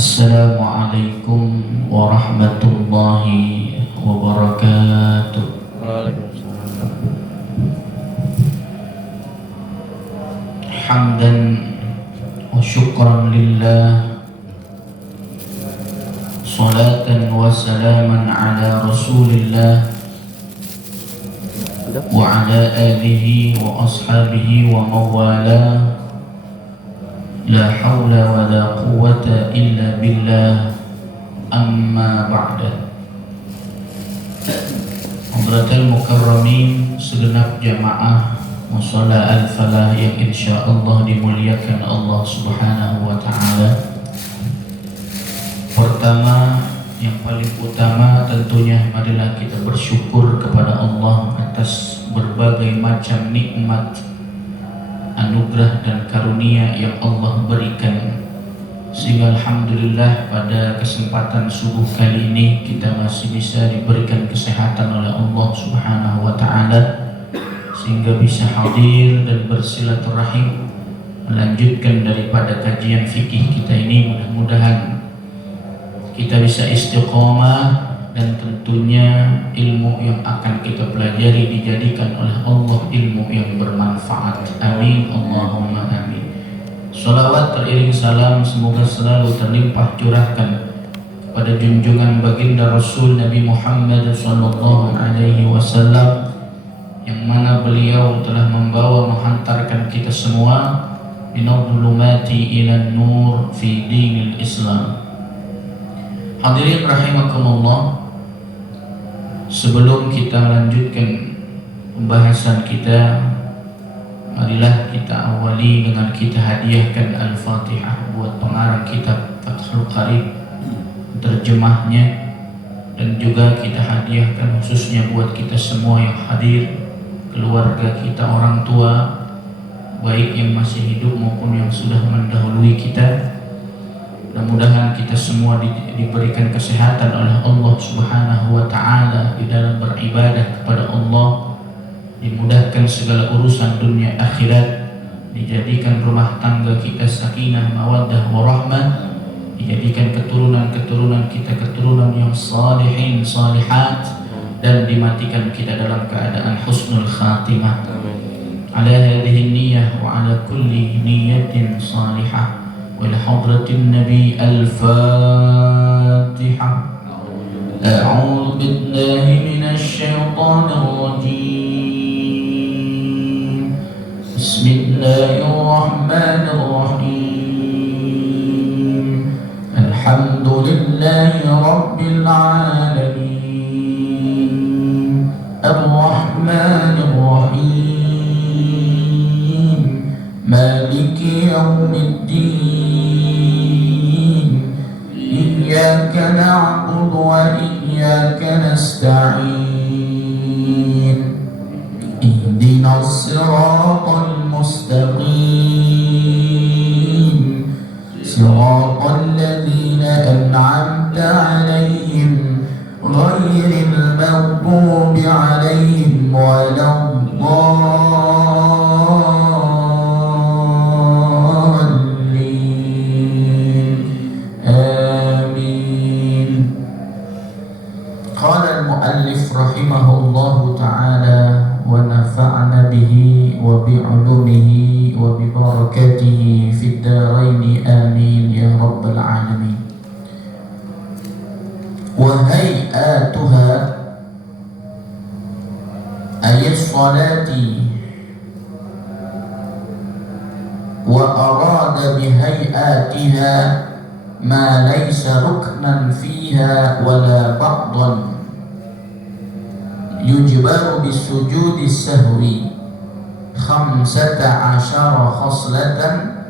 Assalamualaikum warahmatullahi wabarakatuh. Waalaikumsalam. Hamdan wa syukran lillah, salatan wa salaman ala rasulillah wa ala alihi wa ashabihi wa mawalah. La hawla wa la quwwata illa billah, amma ba'da. Hadratul mukarramin, segenap jamaah musalla al-falah yang insyaallah dimuliakan Allah subhanahu wa ta'ala. Pertama, yang paling utama tentunya marilah kita bersyukur kepada Allah atas berbagai macam nikmat, anugerah dan karunia yang Allah berikan, sehingga alhamdulillah pada kesempatan subuh kali ini kita masih bisa diberikan kesehatan oleh Allah subhanahu wa ta'ala, sehingga bisa hadir dan bersilaturahim melanjutkan daripada kajian fikih kita ini. Mudah-mudahan kita bisa istiqomah dan tentunya ilmu yang akan kita pelajari dijadikan oleh Allah ilmu yang bermanfaat. Amin Allahumma amin. Salawat teriring salam semoga selalu terlimpah curahkan kepada junjungan baginda Rasul Nabi Muhammad sallallahu alaihi wasallam, yang mana beliau telah membawa menghantarkan kita semua minal dhulumati ila nur fi dinil Islam. Hadirin rahimakumullah, sebelum kita melanjutkan pembahasan kita, marilah kita awali dengan kita hadiahkan Al-Fatihah buat pengarang kitab Fathul Qarib, terjemahnya, dan juga kita hadiahkan khususnya buat kita semua yang hadir, keluarga kita, orang tua, baik yang masih hidup maupun yang sudah mendahului kita. Mudah-mudahan kita semua diberikan kesehatan oleh Allah subhanahu wa ta'ala di dalam beribadah kepada Allah, dimudahkan segala urusan dunia akhirat, dijadikan rumah tangga kita sakinah, mawaddah, warahmah, dijadikan keturunan-keturunan kita keturunan yang salihin, salihat, dan dimatikan kita dalam keadaan husnul khatimah. Ala hadhihi niyyah wa ala kulli niyyatin salihah. ولحضرة النبي الفاتحة. أعوذ بالله من الشيطان الرجيم. بسم الله الرحمن الرحيم. الحمد لله رب العالمين. الرحمن الرحيم. مالك يوم الدين. إياك نعبد وإياك نستعين. اهدنا الصراط المستقيم. صراط الذين أنعمت عليهم غير المغضوب عليهم ولا rahimahullahu ta'ala wa nafa'na bihi wa bi'ulumihi wa bibarakatihi fid dharaini amin ya rabbal alamin. Wa hay'atuha ayat salati wa arada bihay'atiha ma laysa ruknan fiha wala ba'dan yujbaru bisujudi sahwi 15 khaslatan.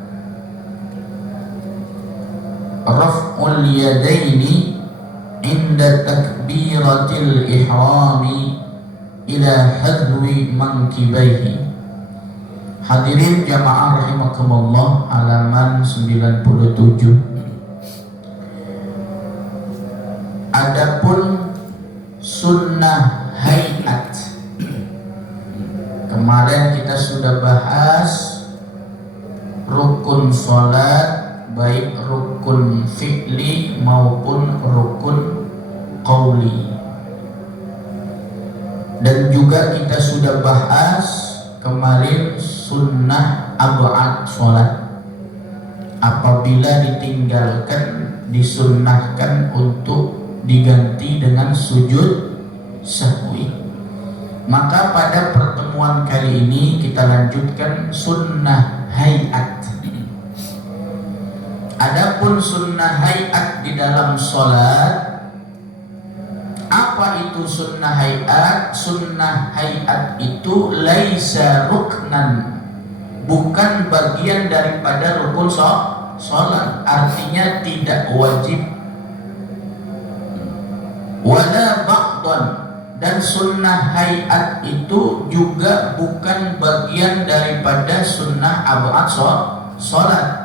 Raf'ul yadaini inda takbiratil ihrami ila hadwi mankibaihi. Hadirin jamaah rahimakumullah, halaman 97. Adapun sunnah hayat, kemarin kita sudah bahas rukun sholat, baik rukun rukun fi'li maupun rukun qauli. Dan juga kita sudah bahas kemarin sunnah ab'ad sholat, apabila ditinggalkan disunnahkan untuk diganti dengan sujud sahwi. Maka pada pertemuan kali ini kita lanjutkan sunnah hayat. Adapun sunnah hayat di dalam sholat, apa itu sunnah hayat? Sunnah hayat itu laisa ruknan, bukan bagian daripada rukun sholat, artinya tidak wajib. Wala ba'dan, dan sunnah hayat itu juga bukan bagian daripada sunnah ab'ad sholat.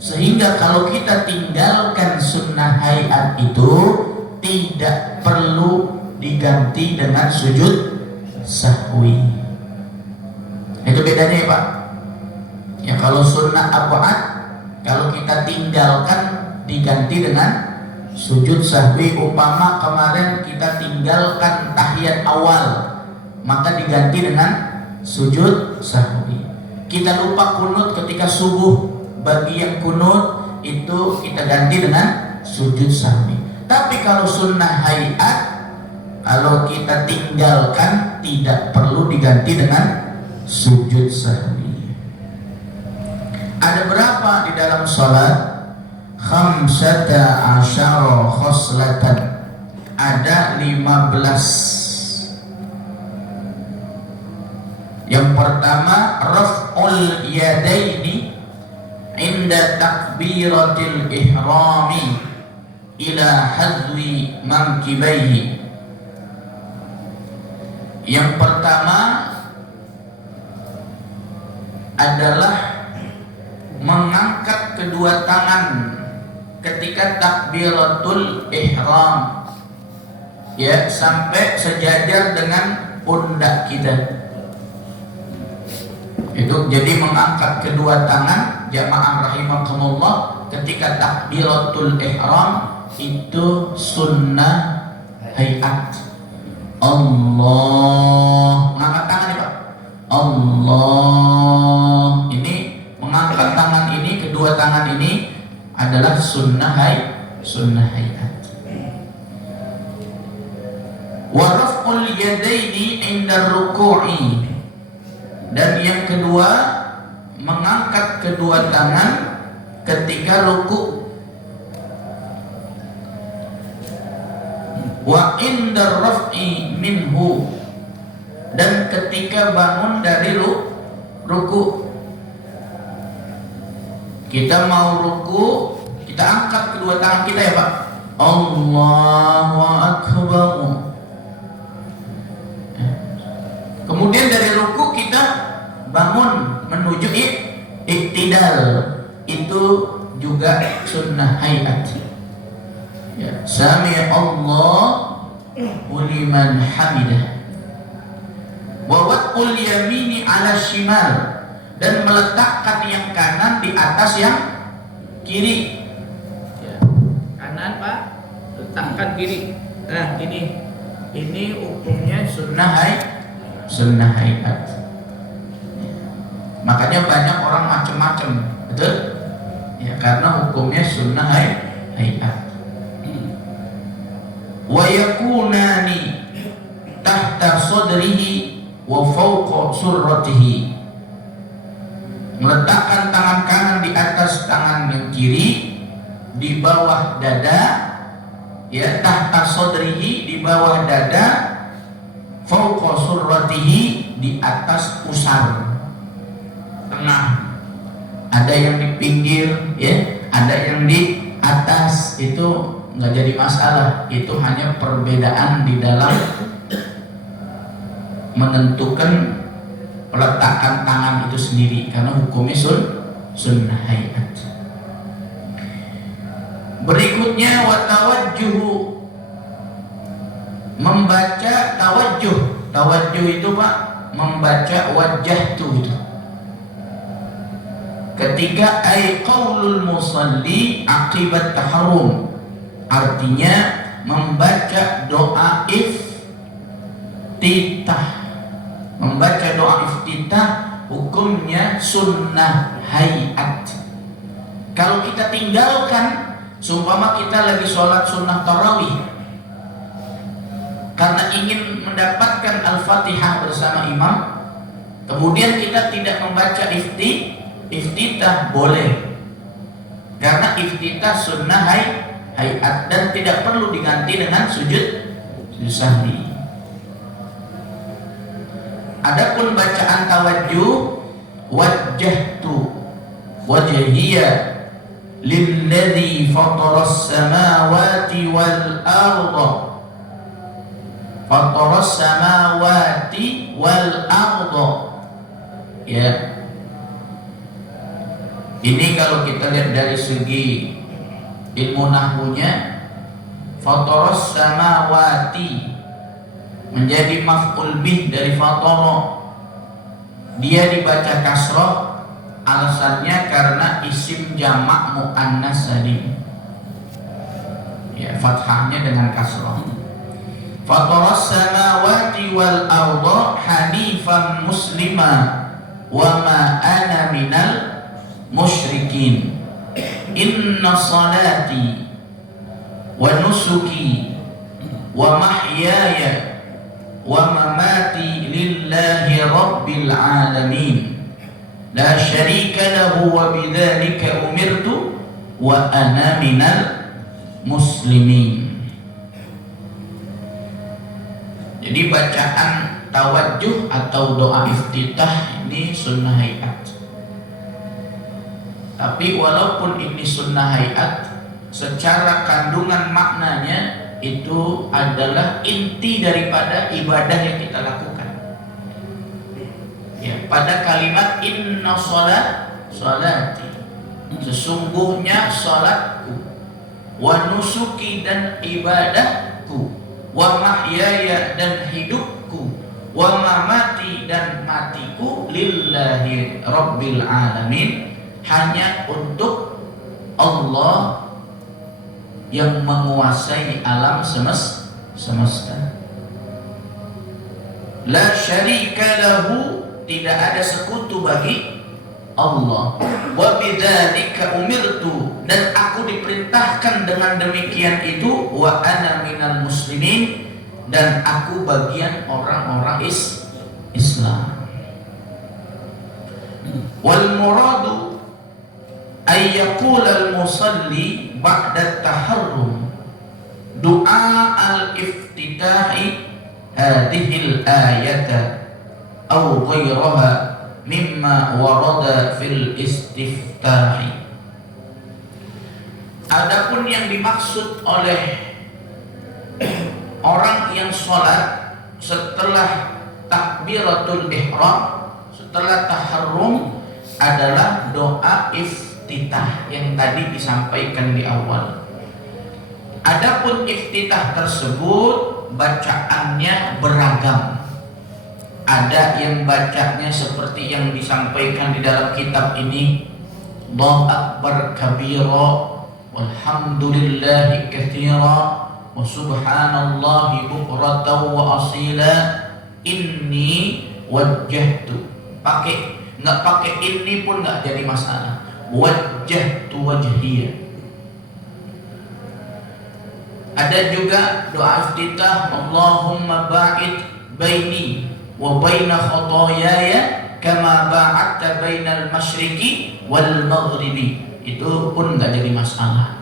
Sehingga kalau kita tinggalkan sunnah hayat itu tidak perlu diganti dengan sujud sahwi. Itu bedanya ya Pak. Ya, kalau sunnah ab'ad, kalau kita tinggalkan diganti dengan sujud sahwi. Umpama kemarin kita tinggalkan tahiyat awal, maka diganti dengan sujud sahwi. Kita lupa kunut ketika subuh, bagi yang kunut itu kita ganti dengan sujud sahwi. Tapi kalau sunnah hayat, kalau kita tinggalkan tidak perlu diganti dengan sujud sahwi. Ada berapa di dalam sholat? Khamsata asyara khoslatan, ada 15. Yang pertama raf'ul yadaini inda takbiratil ihrami ila hadwi mankibaihi. Yang pertama adalah mengangkat kedua tangan ketika takbiratul ihram, ya, sampai sejajar dengan pundak kita. Itu jadi mengangkat kedua tangan, jamaah rahimakumullah, ketika takbiratul ihram itu sunnah hayat. Allah, mengangkat tangan ya Pak. Allah, ini mengangkat tangan ini, kedua tangan ini adalah sunnah hayat. Wa raf'ul yadaini 'inda ruku'i, dan yang kedua mengangkat kedua tangan ketika ruku'. Wa 'inda raf'i minhu, dan ketika bangun dari ruku'. Kita mau ruku, kita angkat kedua tangan kita ya Pak. Allahu Akbar. Kemudian dari ruku kita bangun menuju iktidal. Itu juga sunnah hayat. Ya, Sami Allahu liman hamidah. Wa wad'ul yamini 'ala shimal, dan meletakkan yang kanan di atas yang kiri. Ya. Kanan Pak, letakkan kiri. Nah ini hukumnya sunnah hayat. Makanya banyak orang macam-macam, betul? Ya, karena hukumnya sunnah hayat. Wa yakunani tahta sadrihi wa fawqa surratihi, meletakkan tangan kanan di atas tangan yang kiri, di bawah dada, ya, tahta sadrihi, di bawah dada, fawqa surratihi, di atas pusar, tengah. Ada yang di pinggir, ya, ada yang di atas. Itu nggak jadi masalah. Itu hanya perbedaan di dalam menentukan peletakan tangan itu sendiri, karena hukumnya sunnah hayat. Berikutnya watawajjuhu, membaca tawajjuh. Tawajjuh itu Pak, membaca wajah itu. Ketiga, ay qaulul musalli akibat taharrum, artinya membaca doa iftitah. Membaca doa iftitah hukumnya sunnah hayat. Kalau kita tinggalkan, seumpama kita lagi sholat sunnah tarawih, karena ingin mendapatkan Al-Fatihah bersama imam, kemudian kita tidak membaca iftitah, boleh, karena iftitah sunnah hayat dan tidak perlu diganti dengan sujud sahwi. Adapun bacaan tawajjuh, wajjahtu wajhiya lilladzi fataras samawati wal arda, fataras samawati wal arda, ya. Ini kalau kita lihat dari segi ilmu nahwunya, fataras samawati menjadi maf'ul bih dari fatara. Dia dibaca kasrah, alasannya karena isim jamak muannas salim, ya, fathahnya dengan kasrah. Fataras samawati wal arda hanifan muslima wa ma ana minal musyrikin. Inna salati wa nusuki wa mahyaya wa mamati lillahi rabbil alamin la syarika lahu wa bidzalika umirtu wa ana minal muslimin. Jadi bacaan tawajjuh atau doa iftitah ini sunnah hayat. Tapi walaupun ini sunnah hayat, secara kandungan maknanya itu adalah inti daripada ibadah yang kita lakukan. Ya, pada kalimat inna salati, sesungguhnya salatku, wa nusuki dan ibadahku, wa mahyaya dan hidupku, wa mamati dan matiku, lillahi rabbil alamin, hanya untuk Allah yang menguasai alam semesta. La syarika lahu, tidak ada sekutu bagi Allah. Wa bidzalika umirtu, dan aku diperintahkan dengan demikian itu. Wa ana minal muslimin, dan aku bagian orang-orang Islam. Wal muradu ay yaqul al musalli ba'da taharrum doa al-iftitahi hadhil ayata aw ghayraha mimma warada fil istiftahi. Adapun yang dimaksud oleh orang yang sholat setelah takbiratul ihram, setelah taharrum, adalah doa iftitah yang tadi disampaikan di awal. Adapun iftitah tersebut bacaannya beragam. Ada yang bacanya seperti yang disampaikan di dalam kitab ini, Allahu akbar kabira walhamdulillahi katsira wa subhanallahi bukratan wa asila inni wajjahtu. Nggak pakai ini pun nggak jadi masalah. Wajjahtu wajhiya. Ada juga doa iftitah, Allahumma ba'id baini wa baina khotoyaya kama ba'adta bainal masyriqi wal maghribi. Itu pun nggak jadi masalah.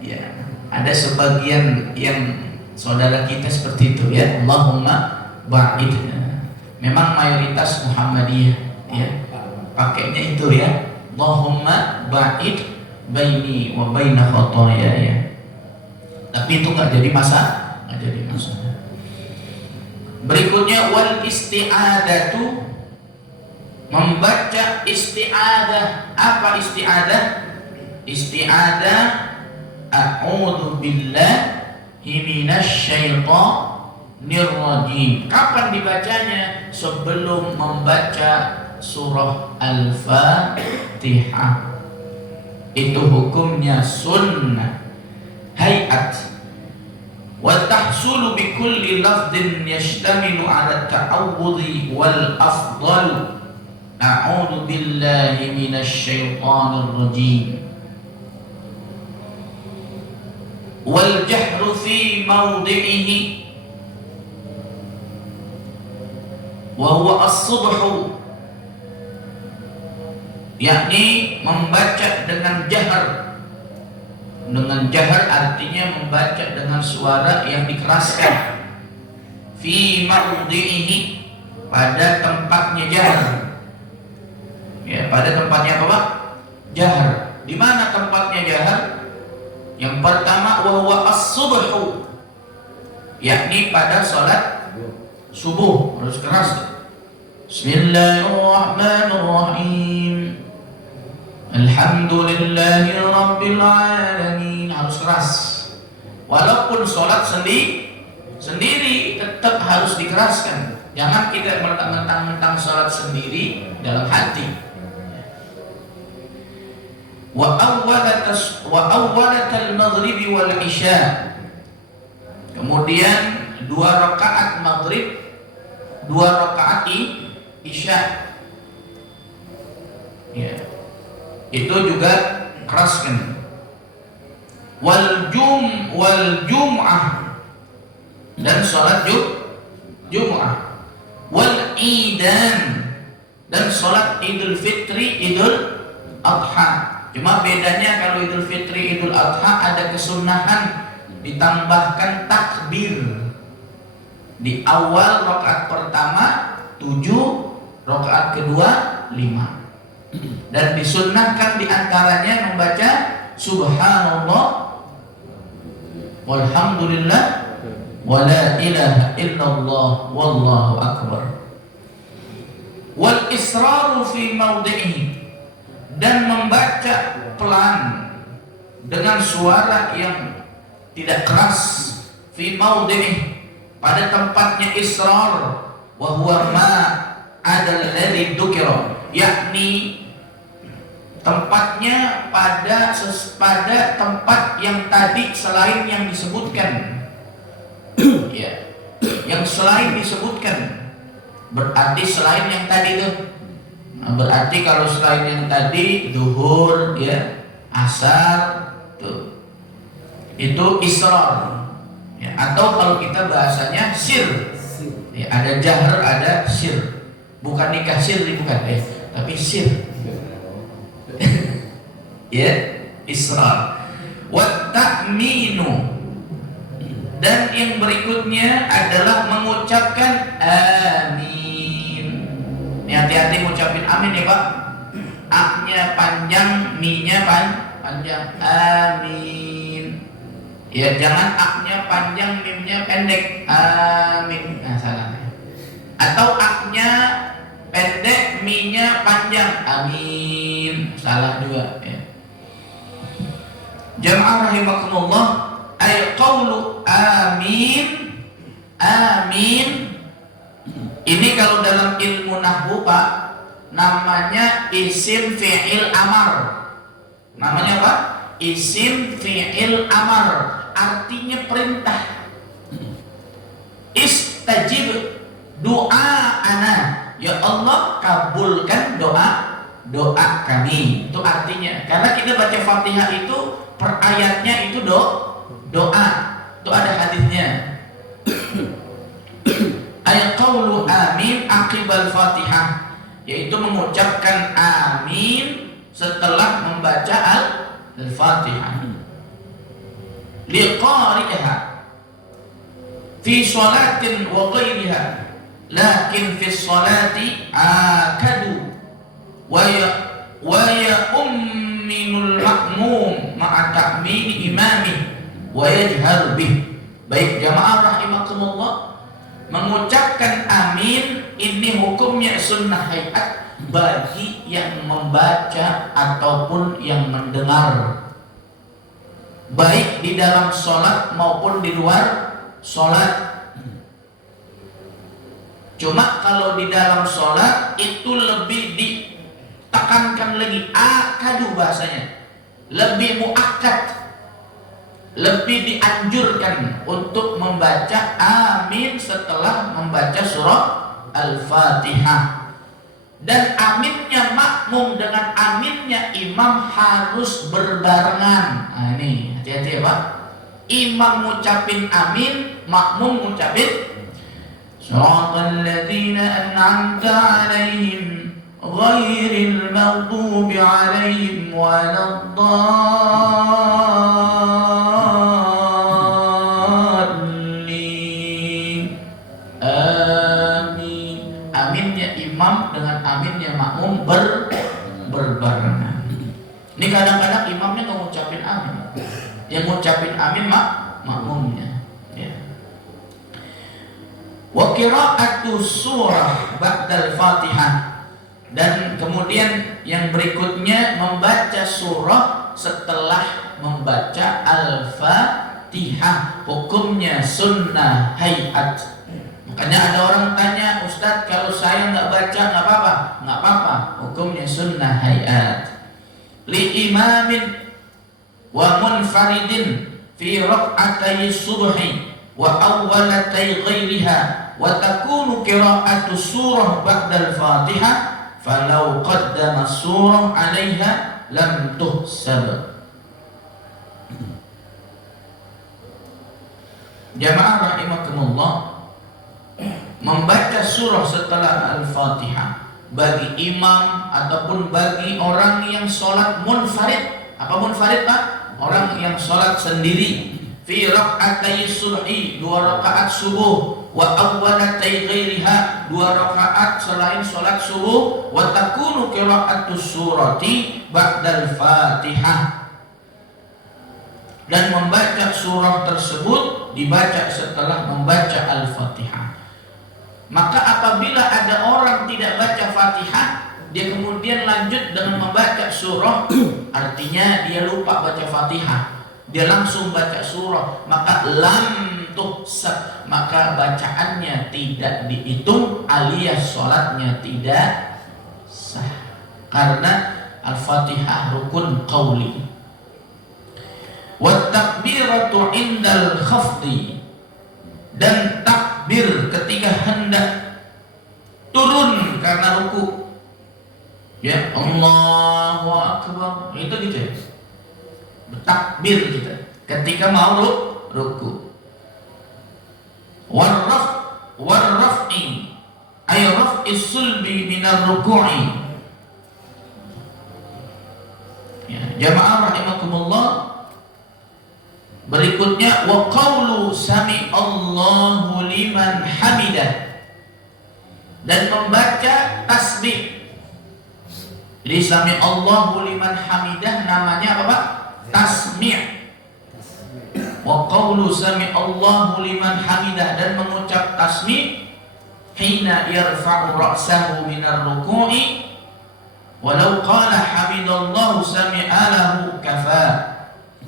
Ya, ada sebagian yang saudara kita seperti itu, ya, Allahumma ba'id. Memang mayoritas Muhammadiyah, ya, pakainya itu, ya, Allahumma ba'id baini wa baina khotoyaya. Tapi itu nggak jadi masalah, nggak jadi masalah. Berikutnya wal isti'adatu, membaca isti'adah. Apa isti'adah? Isti'adah a'udzu billahi minasyaitonir rajim. Kapan dibacanya? Sebelum membaca surah Al-Fatihah. Itu hukumnya sunnah hayat. Wa tahsulu bi kulli lafdhin yashtamilu 'ala at-ta'awudhi wal afdal. A'udzu billahi minasy syaithanir rajim. Wal jahru fi mawdi'ihi wa huwa as-subhu, yakni membaca dengan jahar. Dengan jahar artinya membaca dengan suara yang dikeraskan. Fi mawdi'ihi, pada tempatnya jahar. Ya, pada tempatnya apa, Pak? Jahar. Di mana tempatnya jahar? Yang pertama wa huwa as-subhu, yakni pada salat subuh harus keras. Bismillahirrahmanirrahim. Alhamdulillahi rabbil alamin, harus keras. Walaupun sholat sendiri tetap harus dikeraskan. Jangan kita mentang-mentang sholat sendiri dalam hati. Wa awwalatal maghribi wal isya, kemudian 2 rakaat maghrib, 2 rakaat isya. Ya. Itu juga keraskan. Wal jum'ah, dan salat Jum'ah. Wal idan, dan salat Idul Fitri, Idul Adha. Cuma bedanya kalau Idul Fitri, Idul Adha ada kesunahan ditambahkan takbir. Di awal rakaat pertama 7, rakaat kedua 5. Dan disunnahkan diantaranya membaca subhanallah walhamdulillah wala ilaha illallah wallahu akbar. Wal israru fi mawdi'ihi, dan membaca pelan dengan suara yang tidak keras. Fi mawdi'ihi, pada tempatnya israr. Wa huwa ma adal ladzi dzukira, yakni tempatnya pada tempat yang tadi selain yang disebutkan. Ya, yang selain disebutkan berarti selain yang tadi itu. Nah, berarti kalau selain yang tadi zuhur, ya, asar, tuh, itu israr. Ya, atau kalau kita bahasanya sir. Ya, ada jahar, ada sir. Bukan nikah sirri, bukan, tapi sir. Ya, israr. Wa ta'minu, dan yang berikutnya adalah mengucapkan amin. Hati-hati ngucapin amin ya, Pak. A-nya panjang, mi-nya panjang. Amin. Ya, jangan A-nya panjang, mim-nya pendek. Amin. Nah, salah. Atau A-nya pendek, mi-nya panjang. Amin. Salah juga, ya. Jamaah rahimakumullah, ay qawlu amin. Amin ini kalau dalam ilmu nahwu, Pak, namanya isim fi'il amar. Namanya apa? Isim fi'il amar, artinya perintah. Istajib doa ana, ya Allah kabulkan doa kami. Itu artinya. Karena kita baca Fatihah itu per ayatnya itu doa. Itu ada hadisnya. Ayat qaulu amin aqibal Fatihah, yaitu mengucapkan amin setelah membaca al-Fatihah. Liqari'iha fi sholatin wa ghairiha, lakin fi sholati akadu wa ya umminul ma'mum ma'a ta'mini imami wa yajhar bih. Baik jamaah rahimakumullah, mengucapkan amin ini hukumnya sunnah hayat bagi yang membaca ataupun yang mendengar, baik di dalam sholat maupun di luar sholat. Cuma kalau di dalam sholat itu lebih ditekankan lagi, akadu bahasanya, lebih muakkad, lebih dianjurkan untuk membaca amin setelah membaca surah Al-Fatihah. Dan aminnya makmum dengan aminnya imam harus berbarengan. Nah ini hati-hati ya Pak. Imam ngucapin amin, makmum ngucapin Siratal ladzina an'amta 'alaihim ghairil maghdubi 'alaihim waladdallin. Amin. Aminnya imam dengan aminnya makmum berbarengan. Ini kadang-kadang imamnya nggak ngucapin amin, yang ngucapin amin makmumnya. Ya. Wa qira'atu surah ba'dal Fatihah, dan kemudian yang berikutnya membaca surah setelah membaca Al-Fatihah. Hukumnya sunnah hayat. Makanya ada orang tanya, Ustadz kalau saya nggak baca nggak apa-apa? Nggak apa-apa. Hukumnya sunnah hayat. Li imamin wa munfaridin fi raq'atay subhi wa awwalatay ghairiha wa takunu qira'atu surah ba'dal Fatihah falau qaddama surah 'alaiha lam tuhsab. Jamaah rahimakumullah, membaca surah setelah Al-Fatihah bagi imam ataupun bagi orang yang sholat munfarid. Apa munfarid Pak? Orang yang sholat sendiri. Fi raq'atay subhi, 2 rakaat subuh, wa awwalatay ghairiha, 2 rakaat selain sholat subuh, wa takunu qira'atu surati ba'dal Fatihah, dan membaca surah tersebut dibaca setelah membaca Al-Fatihah. Maka apabila ada orang tidak baca Fatihah, dia kemudian lanjut dengan membaca surah, artinya dia lupa baca Fatihah, dia langsung baca surah, maka lam tuhsab, maka bacaannya tidak dihitung alias sholatnya tidak sah, karena Al-Fatihah rukun qauli. Wa takbiratu indal khafdi, dan takbir ketika hendak turun karena ruku. Ya, Allahu Akbar, itu gitu ya. Bertakbir kita ketika mau ruku. Warraf'i ay raf'is sulbi minar ruku'i. Ya, jamaah rahimakumullah. Berikutnya wa qawlu sami Allahu liman hamidah, dan membaca tasbih. Jadi sami Allahu liman hamidah namanya apa Pak? Tasmi'. Wa qawlu sami Allahu liman hamidah, dan mengucap tasmi' hina yarfa'u ra'sahu minar ruku'i walau qala hamidallahu sami'a lahu kafa.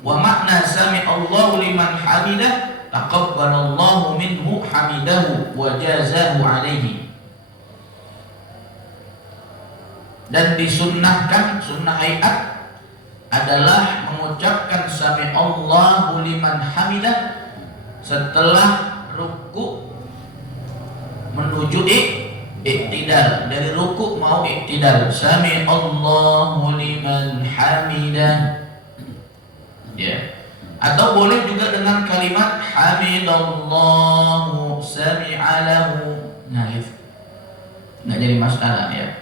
Wa makna sami Allahu liman hamidah taqabbalallahu minhu hamidahu wa jazahu alaihi. Dan disunnahkan, sunnah hayat adalah mengucapkan sami Allahu liman hamidah setelah ruku menuju iktidal. Dari ruku mau iktidal, sami Allahu liman hamidah. Ya. Atau boleh juga dengan kalimat hamidallahu sami'a lahu. Nah, itu enggak jadi masalah ya.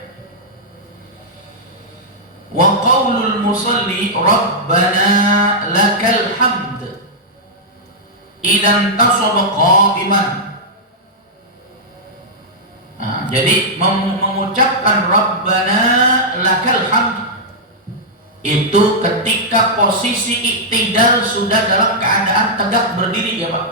Wa qaulul musalli rabbana lakal hamd idan tasaba qa'iman. Nah, jadi mengucapkan rabbana lakal hamd itu ketika posisi iktidal sudah dalam keadaan tegak berdiri ya Pak.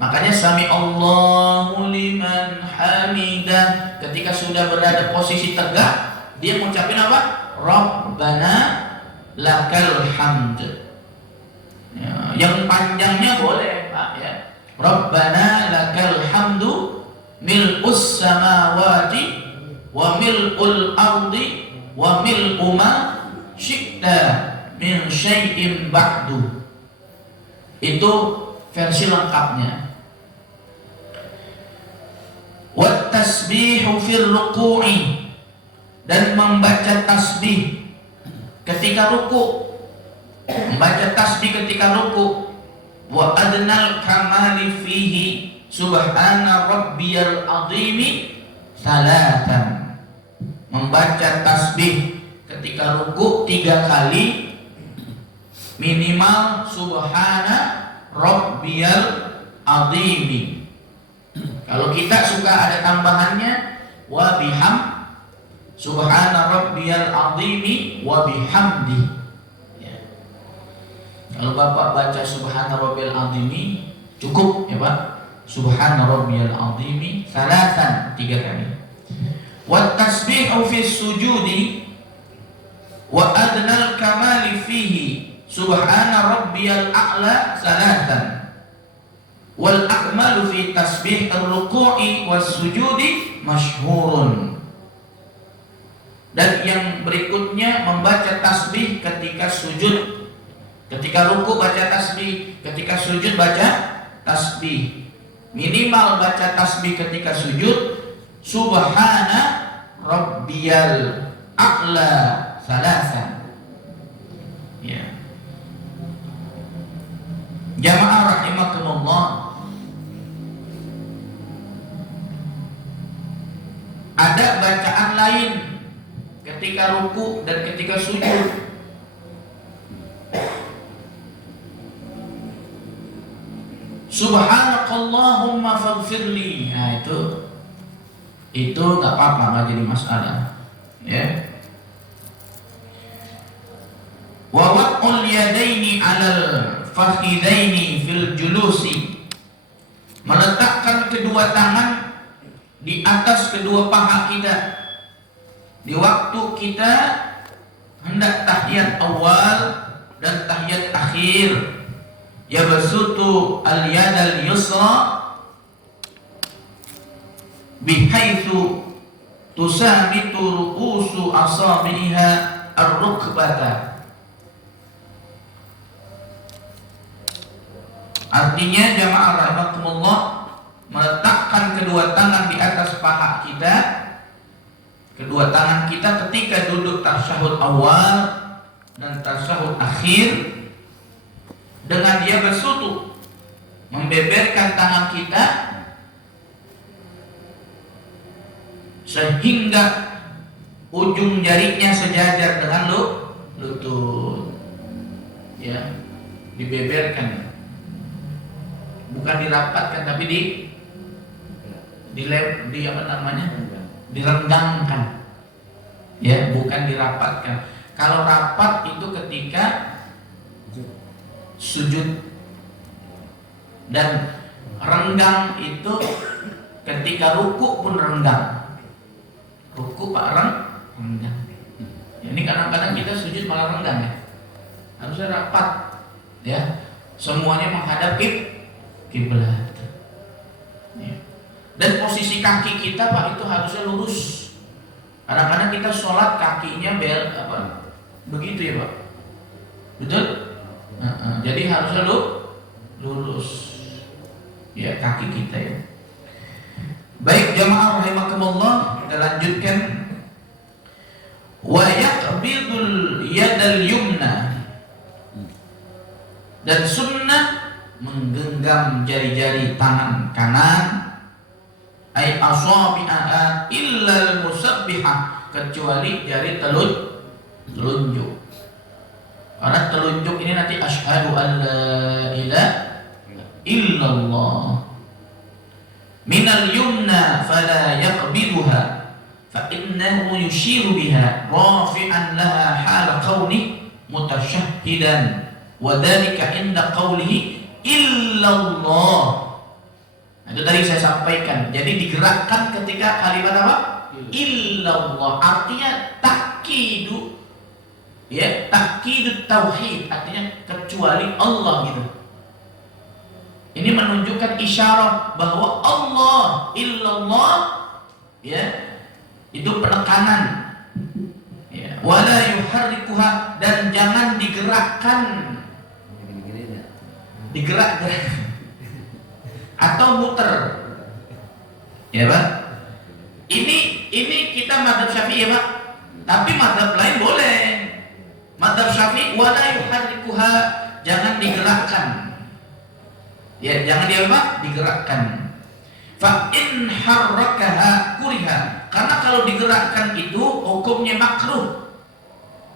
Makanya sami Allahu liman hamidah, ketika sudah berada posisi tegak dia mengucapkan apa? Rabbana lakal hamd. Ya, yang panjangnya boleh Pak ya. Rabbana lakal hamdu mil'us samawati wa mil'ul ardi wa mil'u ma syi'ta min syai'in ba'du. Itu versi lengkapnya. Wat tasbihu fil ruku'i, dan membaca tasbih ketika ruku, membaca tasbih ketika ruku. Wa adnal kamali fihi subhana rabbiyal azimi salatan, membaca tasbih ketika ruku 3 kali, minimal subhana rabbiyal azimi. Kalau kita suka ada tambahannya wa biham subhana rabbiyal azimi wa bihamdi. Ya. Kalau Bapak baca subhana rabbiyal azimi cukup ya Pak. Subhana rabbiyal azimi salatan 3 kali. Wa tasbihu fi sujudi wa adnal kamali fihi subhana rabbiyal a'la salatan. Wal akmalu fi tasbih ar-ruku'i was sujudi masyhurun. Dan yang berikutnya membaca tasbih ketika sujud. Ketika ruku baca tasbih, ketika sujud baca tasbih. Minimal baca tasbih ketika sujud subhana rabbiyal a'la salasan. Ya. Jamaah rahimakumullah, ada bacaan lain ketika ruku dan ketika sujud. Subhanakallahumma faghfirli. Nah itu nggak apa-apa, nggak jadi masalah. Ya. Wa waqul yadaini 'alal fakhidaini fil julusi, meletakkan kedua tangan di atas kedua paha kita di waktu kita hendak tahiyat awal dan tahiyat akhir. Yabsutu al-yadal yusra bihaitsu tusamitu ru'usu asabiha ar-rukbata. Artinya jamaah rahimakumullah, meletakkan kedua tangan di atas paha kita, kedua tangan kita ketika duduk tasyahud awal dan tasyahud akhir, dengan dia bersutu, membeberkan tangan kita sehingga ujung jarinya sejajar dengan lutut. Ya, dibeberkan, bukan dirapatkan, tapi di apa namanya, direnggangkan. Ya, bukan dirapatkan. Kalau rapat itu ketika sujud, dan renggang itu ketika ruku pun renggang. Ruku Pak renggang. Ini kadang-kadang kita sujud malah renggang ya. Harusnya rapat ya. Semuanya menghadap kiblat. Ya. Dan posisi kaki kita Pak itu harusnya lurus. Kadang-kadang kita sholat kakinya begitu ya Pak. Betul? Jadi harusnya lurus ya kaki kita ya. Baik jamaah rahimakumullah, kita lanjutkan. Wa yaqbidul yadal yumna, dan sunnah menggenggam jari-jari tangan kanan, ay asabi'a illal musabbihah, kecuali jari telunjuk. Karena telunjuk ini nanti asyhadu an la ilaha illallah. Minal yumna fala yaqbiduha fa innahu yushiru biha rafi'an laha hal kauni mutasyahhidan wa dhalika inda qawlihi illallah. Nah, itu tadi saya sampaikan. Jadi digerakkan ketika kalimat apa? Illallah. Artinya takidu. Ya, takkidut tauhid, artinya kecuali Allah gitu. Ini menunjukkan isyarat bahwa Allah illallah, ya, itu penekanan. Ya, wala yuharrikuha, dan jangan digerakkan. Digerak-gerak atau muter. Ya, Pak. Ini kita mazhab Syafi'i, ya, Pak. Tapi mazhab lain boleh. Mazhab Syafi'i wala yuharrikuha, jangan digerakkan. Ya, jangan dia apa? Digerakkan. Fa in harrakaha kuriha, karena kalau digerakkan itu hukumnya makruh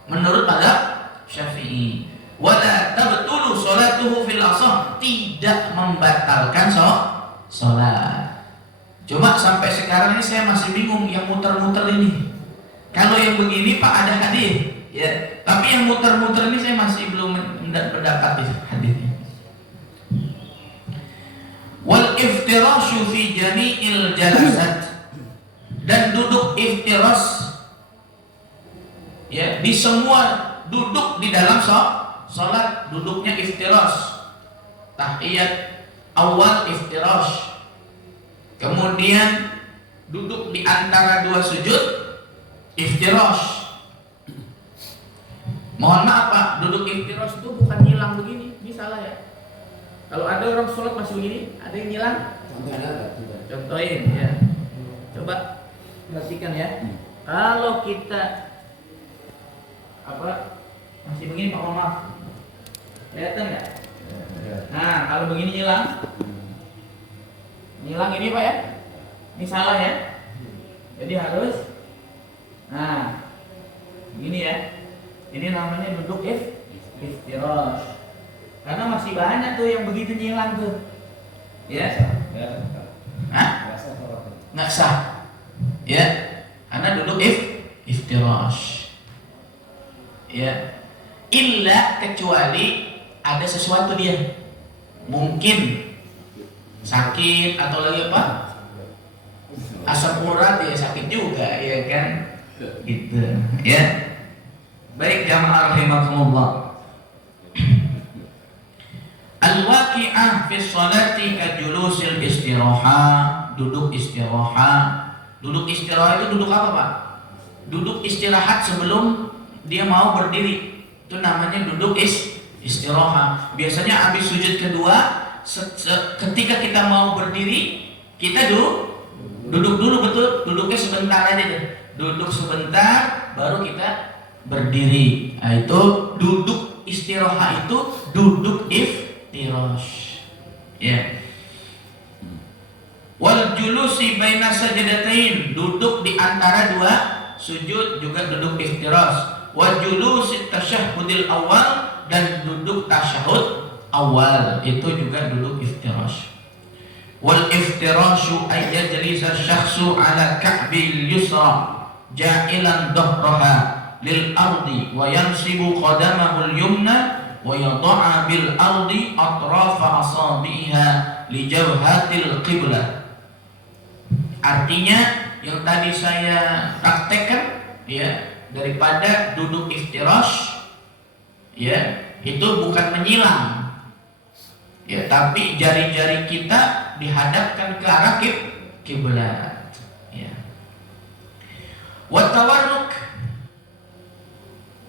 menurut mazhab Syafi'i. Wala tabtulu sholatuhu fil asah, tidak membatalkan sholat. Cuma sampai sekarang ini saya masih bingung yang muter-muter ini. Kalau yang begini Pak ada hadis, ya. Tapi yang muter-muter ini saya masih belum mendapat hadisnya. Wal iftirashu fi jami'il jalasat, dan duduk iftiras, ya, di semua duduk di dalam salat duduknya iftiras. Tahiyat awal iftiras, kemudian duduk di antara dua sujud iftiras. Mohon maaf Pak, duduk iftiras itu bukan hilang begini, ini salah ya. Kalau ada orang sholat masih begini, ada yang nyilang? Contohin ya. Coba perhatikan ya. Kalau kita masih begini Pak, mohon maaf. Kelihatan nggak? Nah, kalau begini nyilang. Nyilang ini Pak ya. Ini salah ya. Jadi harus begini ya. Ini namanya duduk iftiras. Karena masih banyak tuh yang begitu nyilang tuh, ya? Nggak sah, ya? Karena duduk iftiras, ya. Illa, kecuali ada sesuatu dia, mungkin sakit atau lagi apa? Asam urat ya, sakit juga, ya kan? Gitu, ya. Baik jamaah rahimakumullah. Al-waqi'ah fi sholati kajulusil istiraha, duduk istiraha. Duduk istiraha itu duduk apa Pak? Duduk istirahat sebelum dia mau berdiri, itu namanya duduk istiraha. Biasanya habis sujud kedua, ketika kita mau berdiri, kita duduk dulu, betul, duduknya sebentar aja deh. Duduk sebentar baru kita berdiri. Nah, itu duduk istiraha, itu duduk iftiras, ya. Wal julusi baina sajdatain, duduk di antara dua sujud juga duduk iftiras. Wal julusi tasyahhudil awal, dan duduk tasyahud awal itu juga duduk iftiras. Wal iftirashu ay yajlisa syakhsu ala ka'bil yusra ja'ilan dhahraha lil ardi wa yansibu qadamahu al yumna wa yada'a bil ardi atrafa asabiha li jawhatil qiblah. Artinya yang tadi saya praktekkan, ya, daripada duduk iftiras, ya, itu bukan menyilang, ya, tapi jari-jari kita dihadapkan ke arah kiblat, ya. Wa tawarruk,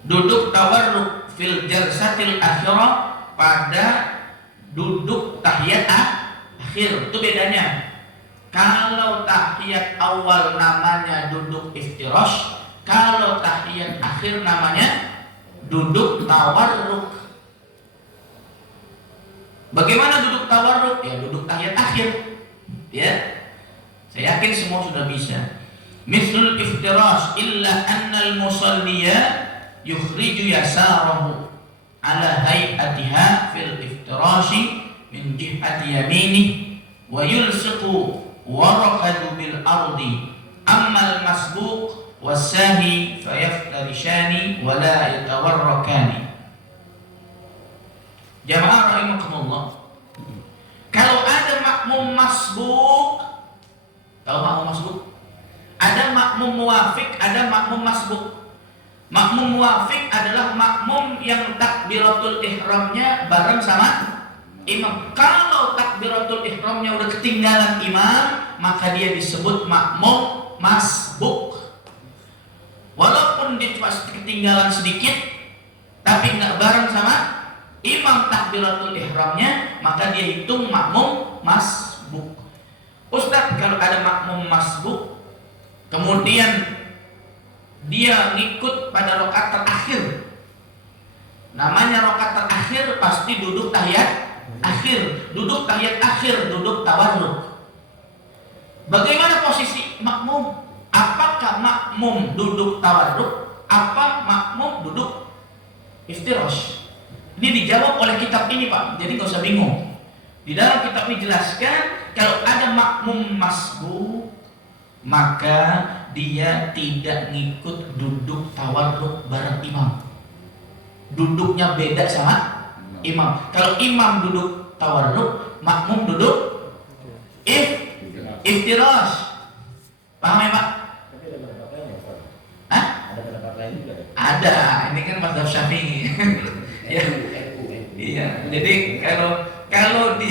duduk tawarruk fil jalsatil akhirah, pada duduk tahiyat akhir. Itu bedanya. Kalau tahiyat awal namanya duduk iftiras, kalau tahiyat akhir namanya duduk tawarruk. Bagaimana duduk tawarruk? Ya, duduk tahiyat akhir, ya. Saya yakin semua sudah bisa. Mislul iftiras illa annal musalliya yukhriju yasarahu ala hay'atiha fil iftirasi min jihati yaminih wa yulsiqu warakadu bil ardi, ammal masbuq wasahi fayaftarishani wa la yatawarrakani. Jamaah rahimakumullah, kalau ada makmum masbuq, tahu makmum masbuq? Ada makmum muwafiq, ada makmum masbuq. Makmum muwafiq adalah makmum yang takbiratul ihramnya bareng sama Imam. Kalau takbiratul ihramnya udah ketinggalan imam, maka dia disebut makmum masbuk. Walaupun dia cuma ketinggalan sedikit, tapi nggak bareng sama imam takbiratul ihramnya, maka dia hitung makmum masbuk. Ustaz, kalau ada makmum masbuk, kemudian dia ngikut pada rakaat terakhir, namanya rakaat terakhir pasti duduk tahiyat akhir, duduk tahiyat akhir, duduk tawarruk. Bagaimana posisi makmum? Apakah makmum duduk tawarruk? Apa makmum duduk iftirash? Ini dijawab oleh kitab ini, Pak. Jadi nggak usah bingung. Di dalam kitab ini jelaskan kalau ada makmum masbuk, maka dia tidak ngikut duduk tawarruk bareng imam. Duduknya beda sama imam. Kalau imam duduk tawarruk, makmum duduk iftirash. Paham ya, Pak? Tapi ada pendapat lain ya, Pak? Hah? Ada pendapat lain juga ya? Ada. Ini kan mazhab Syafi'i. Ya. Iya. Jadi kalau di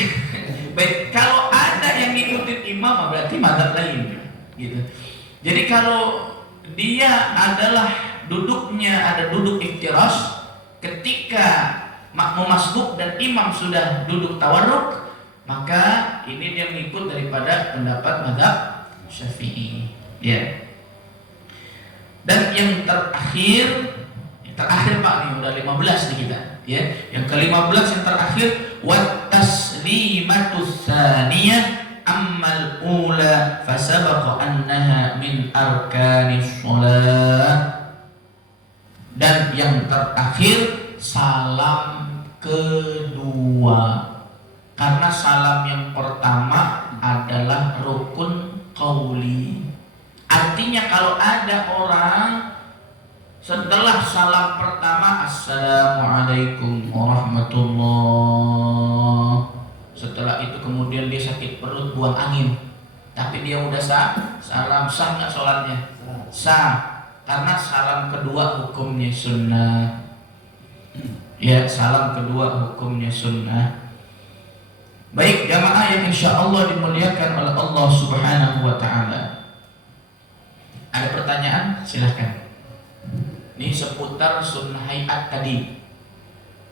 baik, kalau ada yang ngikutin imam berarti mazhab lain, gitu. Jadi kalau dia adalah duduknya ada duduk iftirash, ketika makmum masbuk dan imam sudah duduk tawarruk, maka ini dia mengikut daripada pendapat mazhab Syafi'i. Ya. Dan yang terakhir Pak, nih udah 15 nih kita. Ya. Yang ke-15 yang terakhir, wat taslimatu tsaniyah ammal ula fasabaqa annaha min arkanis shalah. Dan yang terakhir, salam kedua. Karena salam yang pertama adalah rukun qauli. Artinya kalau ada orang setelah salam pertama, assalamualaikum warahmatullah, setelah itu kemudian dia sakit perut, buang angin, tapi dia udah salam, sah nggak sholatnya? Sah. Karena salam kedua hukumnya sunnah. Ya, salam kedua hukumnya sunnah. Baik jamaah yang insya Allah dimuliakan oleh Allah Subhanahu wa Ta'ala, ada pertanyaan? Silahkan. Ini seputar sunnah hayat tadi.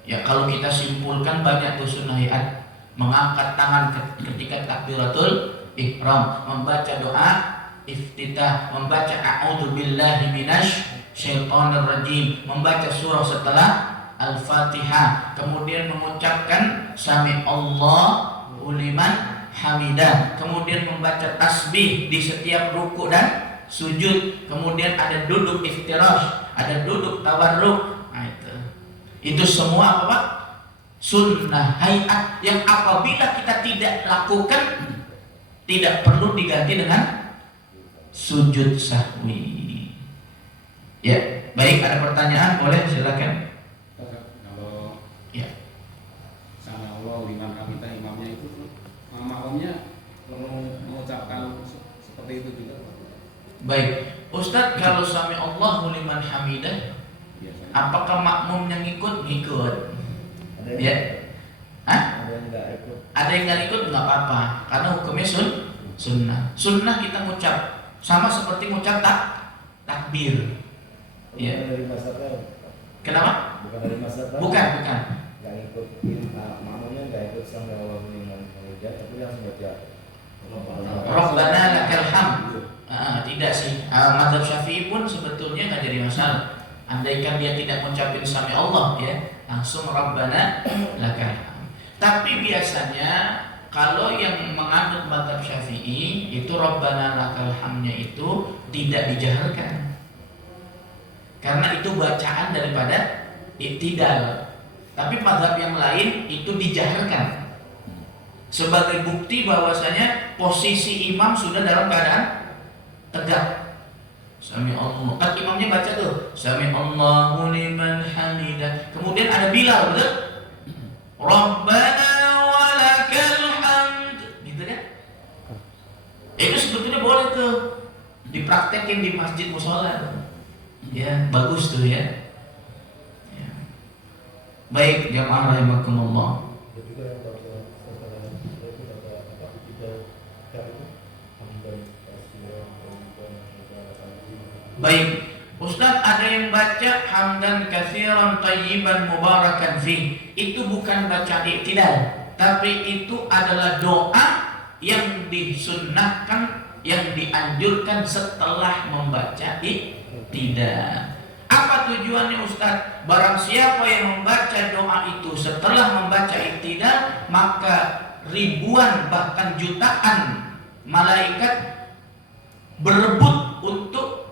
Ya, kalau kita simpulkan banyak tuh sunnah hayat. Mengangkat tangan ketika takbiratul ihram, membaca doa iftitah, membaca a'udzu billahi minasy syaithanir rajim, membaca surah setelah Al-Fatihah, kemudian mengucapkan sami Allahu liman hamidah, kemudian membaca tasbih di setiap ruku dan sujud, kemudian ada duduk iftirash, ada duduk tawarruk. Nah, itu semua apa, Pak? Sunnah hayat yang apabila kita tidak lakukan tidak perlu diganti dengan sujud sahwi. Ya, baik, ada pertanyaan boleh silakan. Kalau Ya. sama Allah liman hamidah, imamnya itu makmumnya perlu mengucapkan seperti itu juga, Pak? Baik, Ustadz, kalau sami Allahu liman hamidah, Biasanya. apakah makmumnya ngikut? Ngikut. Ada yang Ya. Hah? ada yang nggak ikut. Ada yang nggak ikut nggak apa-apa, karena hukumnya sunnah. Sunnah kita ngucap sama seperti ngucap takbir. Bukan Ya. dari masabnya. Kenapa? Bukan dari masabnya. Bukan. Nggak ikut, makmumnya nggak ikut sampai Allah liman hamidah, tapi langsung baca Rabbana lakal hamd. Tidak sih. Mazhab Syafi'i pun sebetulnya nggak jadi masalah. Andaikan dia tidak mengucapin sami Allah, ya, langsung Rabbana lakal hamd. Tapi biasanya kalau yang menganut mazhab Syafi'i itu Rabbana lakal hamdnya itu tidak dijaharkan. Karena itu bacaan daripada i'tidal. Tapi mazhab yang lain itu dijaharkan. Sebagai bukti bahwasanya posisi imam sudah dalam keadaan tegak. Sami Allah. Kan imamnya baca tuh, Sami Allahu liman hamidah. Kemudian ada Bilal, betul? Rabbana walakal hamd. Gitu kan? Itu sebetulnya boleh tuh dipraktekin di masjid mushola. Ya, bagus tuh ya. Ya. Baik, jamaah rahimakumullah. Ada juga yang baca setelah itu baca apa tidak itu hamdan kasihan dan Baik, Ustaz, ada yang baca hamdan katsiran tayyiban mubarakan fi. Itu bukan baca i'tidal, tapi itu adalah doa yang disunnahkan, yang dianjurkan setelah membaca i'tidal. Apa tujuannya Ustaz? Barang siapa yang membaca doa itu setelah membaca i'tidal, maka ribuan bahkan jutaan malaikat berebut untuk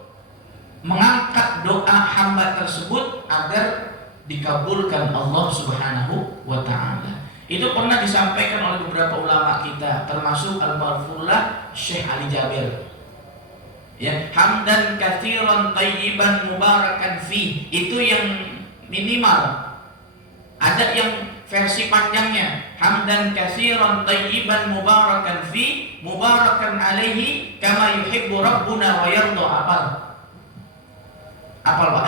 mengangkat doa hamba tersebut agar dikabulkan Allah Subhanahu wa taala. Itu pernah disampaikan oleh beberapa ulama kita, termasuk Al-Marfullah Syekh Ali Jabir. Ya, hamdan katsiran tayyiban mubarakan fi, itu yang minimal. Ada yang versi panjangnya, hamdan katsiran tayyiban mubarakan fi mubarakan alaihi kama yuhibbu rabbuna wa yarda. Apal Pak?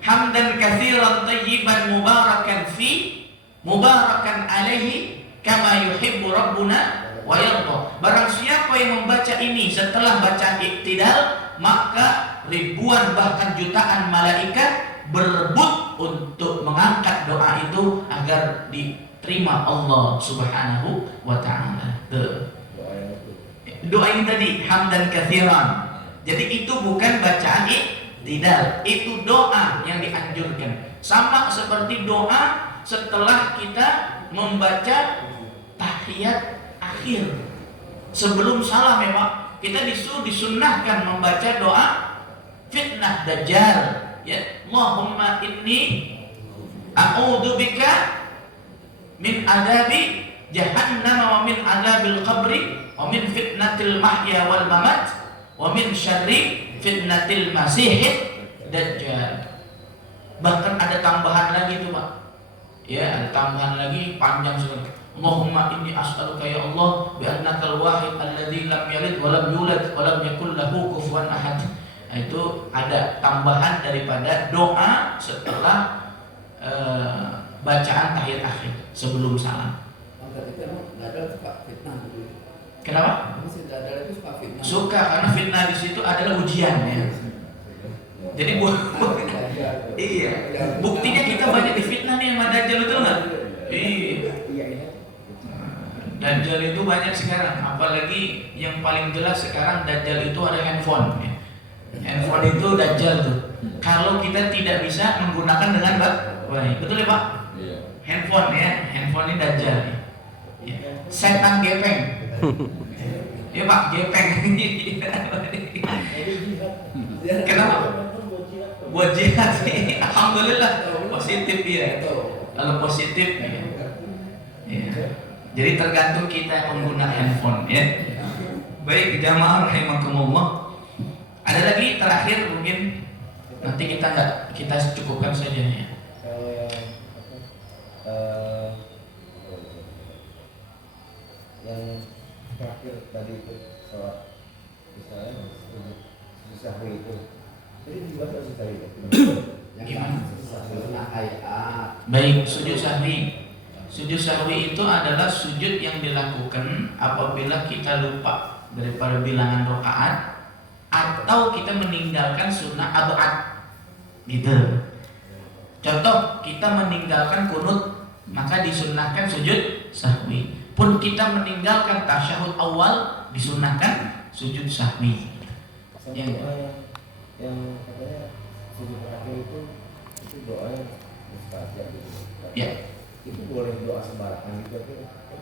Hamdan katsiran tayyiban mubarakan fi mubarakan alaihi kama yuhibbu rabbuna wa yarda. Barang siapa yang membaca ini setelah baca i'tidal, maka ribuan bahkan jutaan malaikat berebut untuk mengangkat doa itu agar diterima Allah Subhanahu wa taala. Doa ini tadi hamdan katsiran. Jadi itu bukan bacaan i'tidal, itu doa yang dianjurkan. Sama seperti doa setelah kita membaca tahiyat akhir. Sebelum salam ya Pak, kita disunnahkan membaca doa fitnah dajjal. Ya, Allahumma inni a'udzubika min adabi jahannam wa min adabil qabri wa min fitnatil mahya wal mamat wa min syarri fitnatil masihid dajjal. Bahkan ada tambahan lagi tuh Pak. Ya, ada tambahan lagi panjang sekali. Allahumma inni as'aluka ya Allah bi annakal wahid alladzi lam yalid wa lam yulad wa lam yakul lahu kufuwan ahad. Nah, itu ada tambahan daripada doa setelah bacaan tahiyat akhir sebelum salam. Kenapa? Suka karena fitnah di situ adalah ujian ya. Jadi iya, buktinya kita banyak difitnah nih sama Dajjal itu enggak? Iya. Dajjal itu banyak sekarang, apalagi yang paling jelas sekarang Dajjal itu ada handphone ya. Handphone itu Dajjal tuh. Kalau kita tidak bisa menggunakan dengan baik, betul ya Pak? Iya. Handphone ya, handphone ini Dajjal ya. Setan gepeng. Ya Pak, gepeng. Kenapa? Buat jihad nih. Alhamdulillah positif ya. Kalau positif ya. Jadi tergantung kita pengguna handphone ya. Baik jamaah rahimakumullah. Ada lagi terakhir mungkin nanti kita cukupkan saja ya. Kalau yang terakhir tadi itu sholat misalnya sahwi itu, jadi dibaca sahwi itu. Gimana? Baik, sujud sahwi. Sujud sahwi itu adalah sujud yang dilakukan apabila kita lupa daripada bilangan rakaat atau kita meninggalkan sunnah abad gitu. Contoh, kita meninggalkan kunut, maka disunnahkan sujud sahwi. Pun kita meninggalkan tasyahud awal, disunnahkan sujud sahwi. Yang katanya sujud terakhir itu doanya mustajab gitu. Ya. Itu boleh doa sembarangan gitu?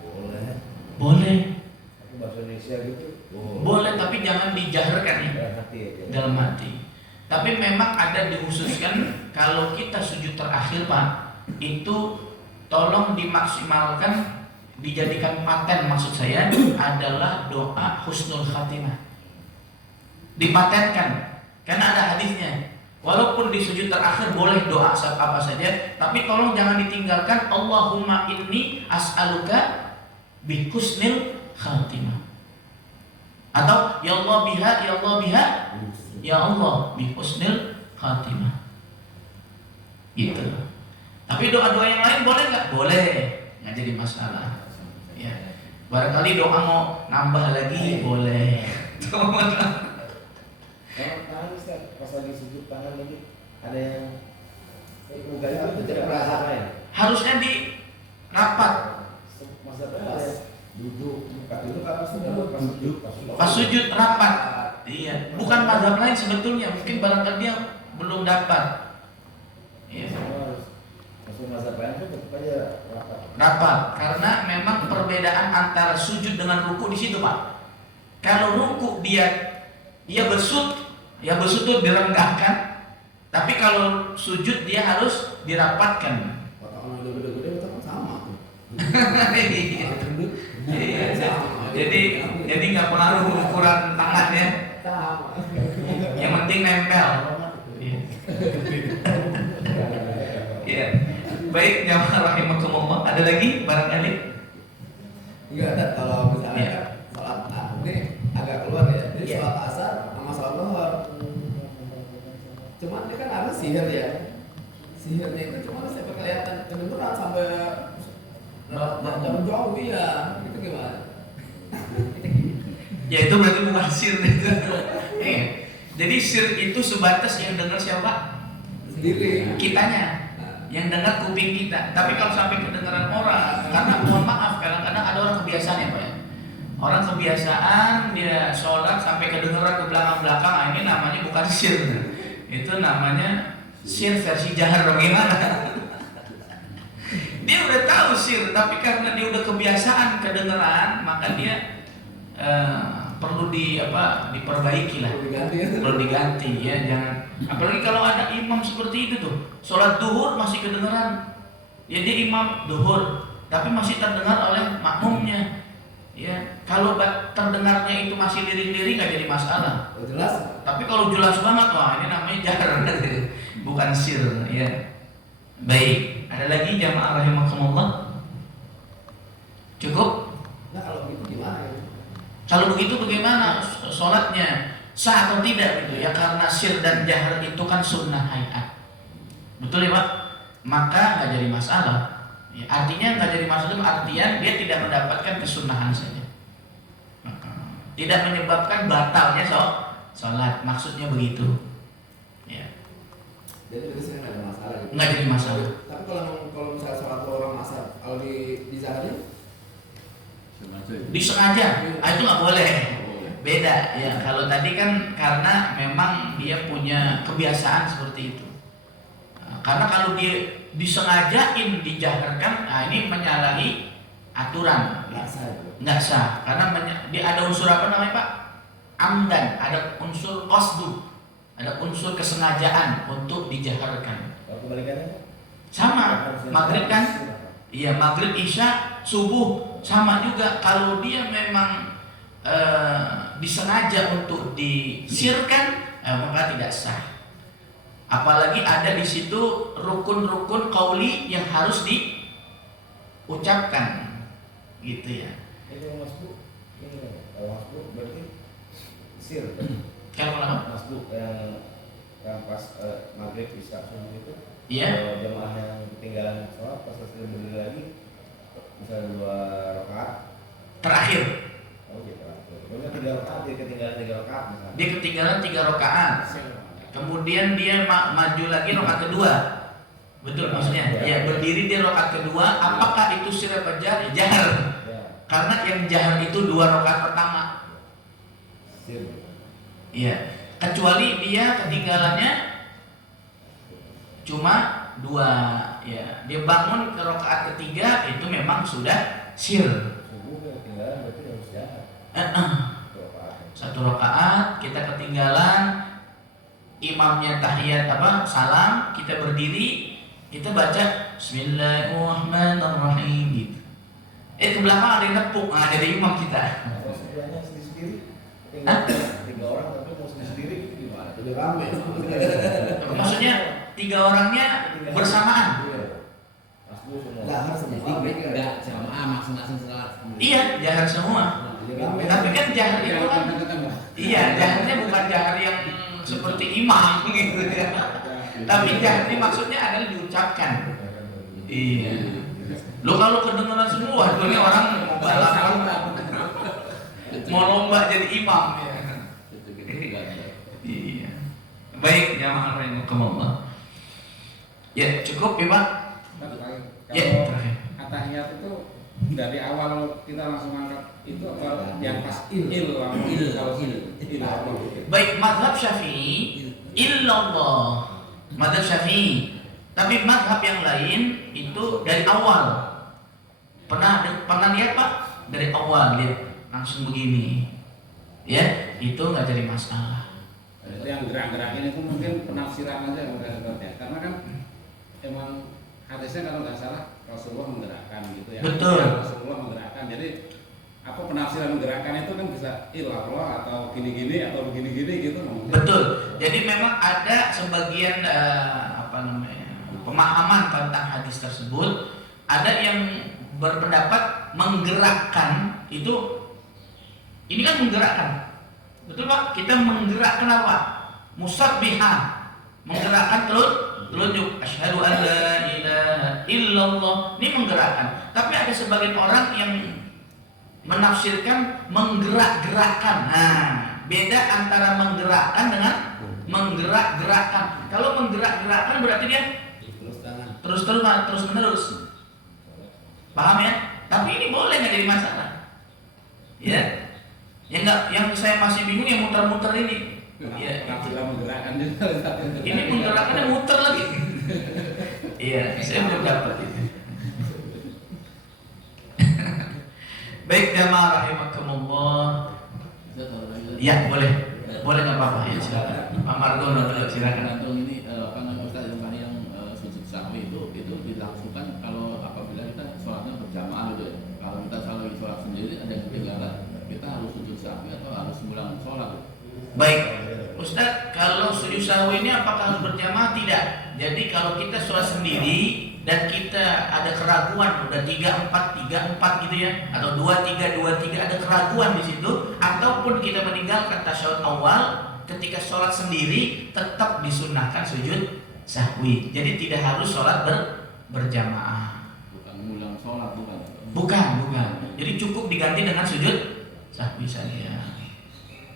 Boleh. Boleh. Bahasa Indonesia gitu? Boleh, tapi jangan dijaharkan ya. Dalam hati. Tapi memang ada dikhususkan kalau kita sujud terakhir Pak, itu tolong dimaksimalkan, dijadikan paten maksud saya adalah doa husnul khatimah. Dipatenkan, karena ada hadisnya. Walaupun di sujud terakhir boleh doa apa saja, tapi tolong jangan ditinggalkan Allahumma inni as'aluka bi husnil khatimah. Atau ya Allah biha, ya Allah biha, ya Allah bi husnil khatimah. Gitu. Tapi doa-doa yang lain boleh nggak? Boleh. Nah, jadi masalah. Ya. Barangkali doa mau nambah lagi boleh. Tangan Ustaz, pas lagi sujud tangan lagi ada yang mukanya itu tidak merasa ya? Harusnya di rapat Maksudnya ada yang duduk apa sujud pas sujud rapat. Iya, bukan mazhab lain sebetulnya. Mungkin barangkali dia belum dapat. Iya. Maksud mazhab lain itu tetap aja Rapat, karena memang perbedaan antara sujud dengan ruku di situ, Pak. Kalau ruku dia bersut, ya bersut itu direnggahkan. Tapi kalau sujud dia harus dirapatkan. Kalau udah gede-gede tetap sama tuh. Iya. Jadi nggak pengaruh ukuran tangan ya. Yang penting nempel. Iya. Baik, jamaah rahimakumullah. Ada lagi barangkali? Enggak ada, kalau misalnya sholat ini agak keluar ya. Jadi sholat asar sama sholat zuhur. Cuman ini kan ada sihir ya. Sihirnya itu cuma sampai kelihatan kedengeran sampai jauh ya. Itu gimana? Ya itu berarti bukan sir itu. Jadi sir itu sebatas yang dengar siapa? Sendiri. Kitanya. Yang dengar kuping kita. Tapi kalau sampai kedengaran orang, karena mohon maaf kadang-kadang ada orang kebiasaan ya Pak ya. Orang kebiasaan dia sholat sampai kedengaran ke belakang-belakang, ini namanya bukan sir. Itu namanya sir versi jahar. Bagaimana? Dia udah tahu sir, tapi karena dia udah kebiasaan kedengaran, maka dia perlu diperbaiki lah, perlu diganti ya, jangan. Apalagi kalau ada imam seperti itu tuh, sholat duhur masih kedengeran, ya dia imam duhur, tapi masih terdengar oleh makmumnya. Ya, kalau terdengarnya itu masih lirik-lirik nggak jadi masalah. Jelas. Tapi kalau jelas banget, wah ini namanya jahar, bukan sir. Ya, baik. Ada lagi jamaah rahimakumullah? Cukup? Nah kalau gitu gimana ya? Kalau begitu bagaimana sholatnya sah atau tidak gitu ya, karena sir dan jahar itu kan sunnah hayat, betul ya Pak? Maka nggak jadi masalah ya, artinya nggak jadi masalah, artian dia tidak mendapatkan kesunahan saja, tidak menyebabkan batalnya sholat, maksudnya begitu ya. Jadi itu sih nggak ada masalah gitu. Nggak jadi masalah. Tapi kalau misalnya sholat orang asar, kalau di zaharnya Disengaja, itu nggak boleh. Beda ya. Kalau tadi kan karena memang dia punya kebiasaan seperti itu. Karena kalau dia disengajain dijaharkan, nah ini menyalahi aturan. Nggak sah. Karena dia ada unsur apa namanya Pak? Amdan. Ada unsur qasdu. Ada unsur kesengajaan untuk dijaharkan. Kalau kebalikannya? Sama. Maghrib kan? Iya, maghrib, isya, subuh sama juga. Kalau dia memang disengaja untuk disirkan, maka tidak sah. Apalagi ada di situ rukun-rukun qauli yang harus diucapkan, gitu ya. Ini masbuk, ini kalau masbuk berarti sir. Kalau apa? Masbuk yang pas maghrib isya subuh itu. Iya. Jemaah yang ketinggalan sholat pas selesai berdiri lagi, misalnya 2 rakaat Terakhir. Oh gitu. Pokoknya 3 rakaat, dia ketinggalan 3 rakaat misalnya. Dia ketinggalan 3 rakaat. Kemudian dia maju lagi rakaat kedua. Betul maksudnya? Ya, berdiri dia rakaat kedua. Apakah itu sir apa jahar? Jahar. Ya. Karena yang jahar itu 2 rakaat pertama. Sir. Iya. Kecuali dia ketinggalannya cuma 2 ya. Dia bangun ke rakaat ketiga itu memang sudah sir. Subuh ketinggalan berarti harus jahat. 1 rakaat kita ketinggalan, imamnya tahiyat salam, kita berdiri, kita baca Bismillahirrahmanirrahim gitu. Ke belakang ada yang nepuk, jadi imam kita. Kalau sebelahnya sendiri-sendiri ketinggalan 3 orang tapi mau sendiri-sendiri gimana? udah rame. Maksudnya 3 orangnya bersamaan. Masbuk semua. Lahar semua. Jadi enggak jamaah masing-masing sholat. Iya, jahar semua. Tapi kan jahar itu kan, iya jaharnya bukan jahar yang seperti imam gitu ya. Tapi jahar ini maksudnya adalah diucapkan. Iya. Lo kalau kedengaran semua, ini orang mau balapan, mau lomba jadi imam. Iya. Baik, jamaah rahimakumullah. Ya, cukup ya, Pak. Ya, terakhir. Atahiyat itu dari awal kita langsung angkat itu apa yang pas il kalau il apa? Baik, mazhab Syafi'i illallah. Mazhab Syafi'i. Tapi mazhab yang lain itu dari awal. Pernah lihat Pak? Dari awal lihat langsung begini. Ya, itu nggak jadi masalah. Itu yang gerak-gerakin itu mungkin penafsiran aja ya. Karena kan emang hadisnya kalau nggak salah Rasulullah menggerakkan gitu ya. Betul. Ya, Rasulullah menggerakkan. Jadi apa penafsiran menggerakkan itu kan bisa ilallah atau gini-gini atau begini-gini gitu mungkin. Betul. Jadi memang ada sebagian pemahaman tentang hadis tersebut. Ada yang berpendapat menggerakkan itu, ini kan menggerakkan, betul Pak? Kita menggerakkan apa? Musabbihan, menggerakkan telunjuk. Asyhadu an la ilaha illallah. Ini menggerakkan. Tapi ada sebagian orang yang menafsirkan menggerak-gerakkan. Nah, beda antara menggerakkan dengan menggerak-gerakkan. Kalau menggerak-gerakkan berarti dia terus menerus. Paham ya? Tapi ini boleh nggak jadi masalah. Ya. Yang saya masih bingung yang muter-muter ini. Ya, menggerakkan juga. ini menggerakkannya muter lagi. Iya, saya belum dapat itu. Baik, jamaah rahimakumullah. Ya, boleh nggak apa-apa ya, silakan. Pak Margo, silakan. Gantung ini Ustaz yang sujud sahwi itu dilakukan kalau apabila kita sholatnya berjamaah gitu ya. Kalau kita sholat sendiri ada yang ketinggalan, kita harus sujud sahwi atau harus ulang sholat? Baik, Ustaz, kalau sujud sahwi ini apakah harus berjamaah? Tidak. Jadi kalau kita sholat sendiri dan kita ada keraguan, udah 3-4 gitu ya, atau 2-3 ada keraguan di situ, ataupun kita meninggalkan tasyahud awal ketika sholat sendiri, tetap disunahkan sujud sahwi. Jadi tidak harus sholat berjamaah. Bukan ulang sholat, Bukan. Jadi cukup diganti dengan sujud sahwi saja.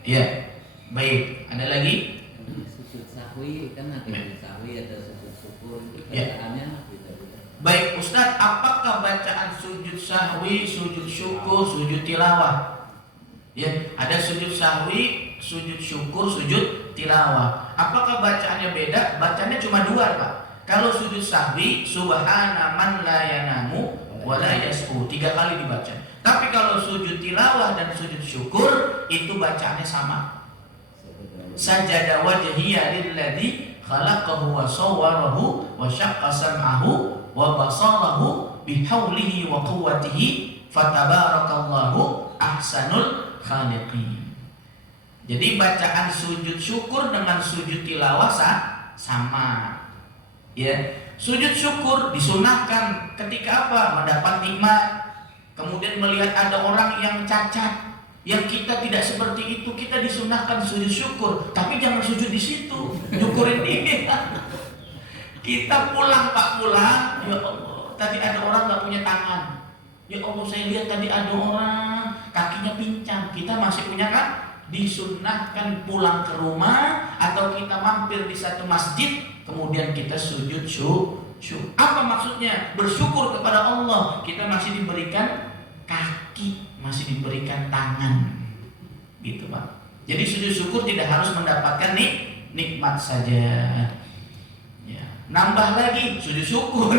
Ya, baik. Ada lagi? Sujud sahwi kan ada sujud sahwi, ada sujud syukur, itu Ya. bacaannya beda-beda. Baik, Ustadz, apakah bacaan sujud sahwi, sujud syukur, sujud tilawah? Ya, ada sujud sahwi, sujud syukur, sujud tilawah. Apakah bacaannya beda? Bacaannya cuma 2, Pak. Kalau sujud sahwi, subhana man la yanamu wa la yas'u, 3 kali dibaca. Tapi kalau sujud tilawah dan sujud syukur itu bacaannya sama. Sajada wajhiya lilladzi khalaqahu wa sawwarahu wa syaqqa sam'ahu wa basarahu bihaulihi wa quwwatihi fatabarakallahu ahsanul khaliqin. Jadi bacaan sujud syukur dengan sujud tilawah sama. Ya, sujud syukur disunahkan ketika apa? Mendapat nikmat. Kemudian melihat ada orang yang cacat, yang kita tidak seperti itu, kita disunahkan sujud syukur. Tapi jangan sujud di situ, syukurin ini. Kita pulang Pak, ya Allah, tadi ada orang nggak punya tangan. Ya Allah, saya lihat tadi ada orang kakinya pincang. Kita masih punya kan? Disunahkan pulang ke rumah atau kita mampir di satu masjid, kemudian kita sujud syukur. Apa maksudnya? Bersyukur kepada Allah. Kita masih diberikan kaki, masih diberikan tangan, gitu Pak. Jadi sujud syukur tidak harus mendapatkan nikmat saja. Ya. Nambah lagi sujud syukur.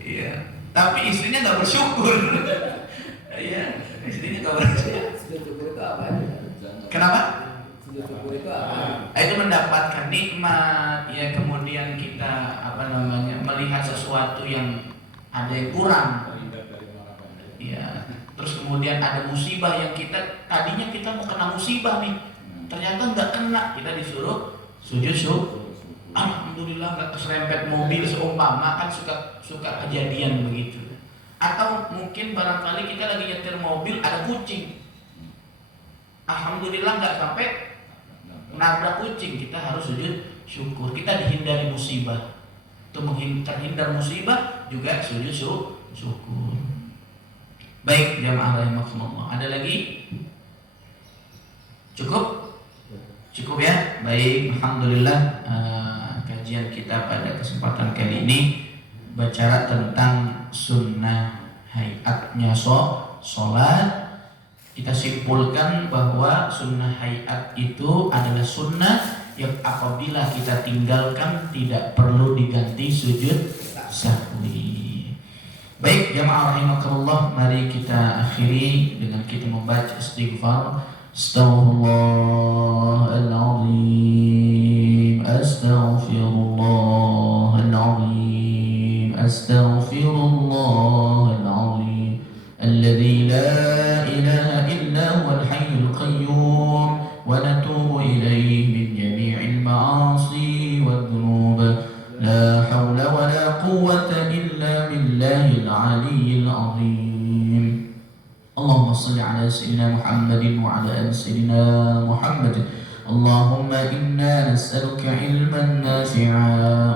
Iya. Tapi istrinya nggak bersyukur. Iya, istrinya nggak bersyukur. Sujud syukur itu apa aja? Kenapa? Sujud syukur itu apa? Itu mendapatkan nikmat, ya, kemudian kita melihat sesuatu yang ada yang kurang. Ya. Terus kemudian ada musibah yang tadinya kita mau kena musibah nih, ternyata nggak kena, kita disuruh sujud syukur. Alhamdulillah nggak keserempet mobil seumpama, kan suka kejadian begitu. Atau mungkin barangkali kita lagi nyetir mobil ada kucing. Alhamdulillah nggak sampai nabrak kucing, kita harus sujud syukur. Kita dihindari musibah. Untuk terhindar musibah juga sujud syukur. Baik jamaah rahimakumullah. Ada lagi? Cukup? Cukup ya? Baik, alhamdulillah kajian kita pada kesempatan kali ini bicara tentang sunnah hayatnya sholat. Kita simpulkan bahwa sunnah hayat itu adalah sunnah yang apabila kita tinggalkan tidak perlu diganti sujud sahwi. Baik jamaah rahimakumullah, mari kita akhiri dengan kita membaca istighfar. Astaghfirullahaladzim, astaghfirullahaladzim, astaghfirullahaladzim, alladzi la ilaha illa huwal hayyul qayyum, wa natubu ilaihi المعاصي والذنوب لا حول ولا قوة إلا بالله العلي العظيم. اللهم صل على سيدنا محمد وعلى آل سيدنا محمد. اللهم إنا نسألك علما نافعا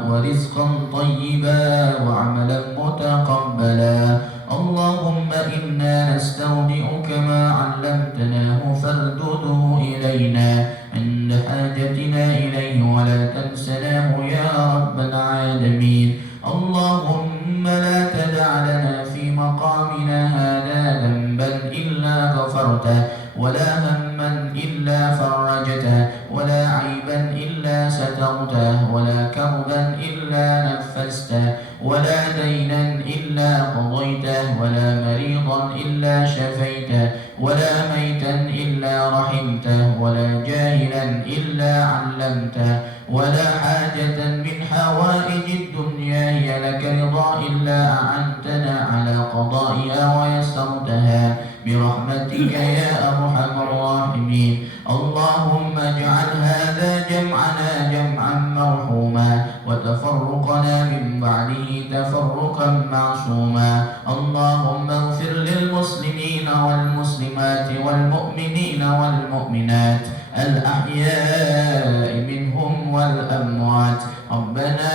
ورزقا طيبا وعملا متقبلا. اللهم إنا نستودعك ما علمتناه فاردده إلينا عند حاجتنا إليه ولا تنسناه يا رب العالمين. اللهم لا تدع لنا في مقامنا هذا ذنبا إلا غفرته ولا هما إلا فرجته ولا عيبا إلا سترته ولا كربا إلا نفسته ولا دينا إلا قضيته ولا مريضا إلا شفيته ولا ميتا إلا رحمته ولا جاهلا إلا علمته ولا حاجة من حوائج الدنيا هي لك رضا إلا أعنتنا على قضائها ويسرتها برحمتك يا أرحم الراحمين. اللهم اجعل هذا جمعنا جمعا مرحوما وتفرقنا من بعده تفرقا معصوما. اللهم اغفر للمسلمين والمسلمات والمؤمنين والمؤمنات الأحياء منهم والأموات. ربنا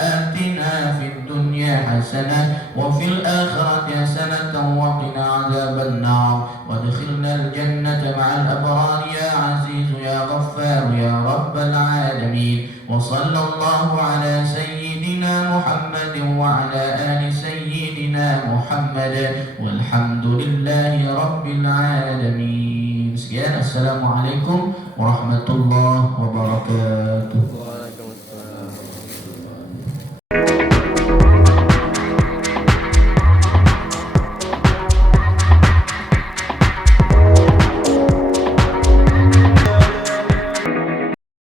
آتنا في الدنيا حسنة وفي الآخرة حسنة وقنا عذاب النار وادخلنا الجنة مع الأبرار يا عزيز يا غفار يا رب العالمين. وصلى الله على سيدنا محمد وعلى آل سيدنا محمد والحمد لله رب العالمين. Sekian, assalamualaikum warahmatullahi wabarakatuh.